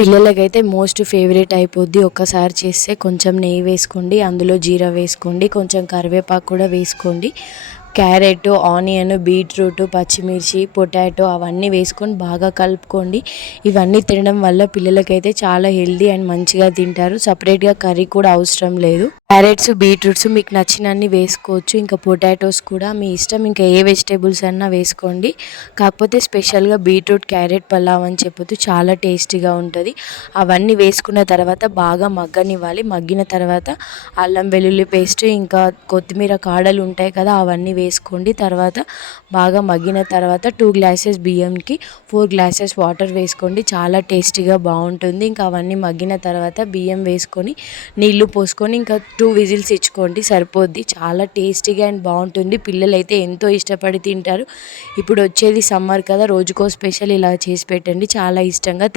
పిల్లలకైతే most favourite అయిపోద్ది. ఒక్కసారి చేస్తే కొంచెం నెయ్యి వేసుకోండి, అందులో జీరా వేసుకోండి, కొంచెం కరివేపాకు కూడా వేసుకోండి. క్యారెట్, ఆనియన్, బీట్రూట్, పచ్చిమిర్చి, పొటాటో అవన్నీ వేసుకొని బాగా కలుపుకోండి. ఇవన్నీ తినడం వల్ల పిల్లలకైతే చాలా హెల్దీ అండ్ మంచిగా తింటారు. సపరేట్గా కర్రీ కూడా అవసరం లేదు. క్యారెట్స్, బీట్రూట్స్ మీకు నచ్చినన్ని వేసుకోవచ్చు. ఇంకా పొటాటోస్ కూడా మీ ఇష్టం, ఇంకా ఏ వెజిటేబుల్స్ అన్నా వేసుకోండి. కాకపోతే స్పెషల్గా బీట్రూట్ క్యారెట్ పలావ్ అని చెప్పొద్దు, చాలా టేస్టీగా ఉంటుంది. అవన్నీ వేసుకున్న తర్వాత బాగా మగ్గనివ్వాలి. మగ్గిన తర్వాత అల్లం వెల్లుల్లి పేస్ట్, ఇంకా కొత్తిమీర కాడలు ఉంటాయి కదా, అవన్నీ వేసుకోండి. తర్వాత బాగా మగ్గిన తర్వాత 2 గ్లాసెస్ బియ్యంకి 4 గ్లాసెస్ వాటర్ వేసుకోండి. చాలా టేస్టీగా బాగుంటుంది. ఇంకా అవన్నీ మగ్గిన తర్వాత బియ్యం వేసుకొని నీళ్లు పోసుకొని ఇంకా 2 విజిల్స్ ఇచ్చుకోండి, సరిపోద్ది. చాలా టేస్టీగా అండ్ బాగుంటుంది. పిల్లలు అయితే ఎంతో ఇష్టపడి తింటారు. ఇప్పుడు వచ్చేది సమ్మర్ కదా, రోజుకో స్పెషల్ ఇలా చేసి పెట్టండి, చాలా ఇష్టంగా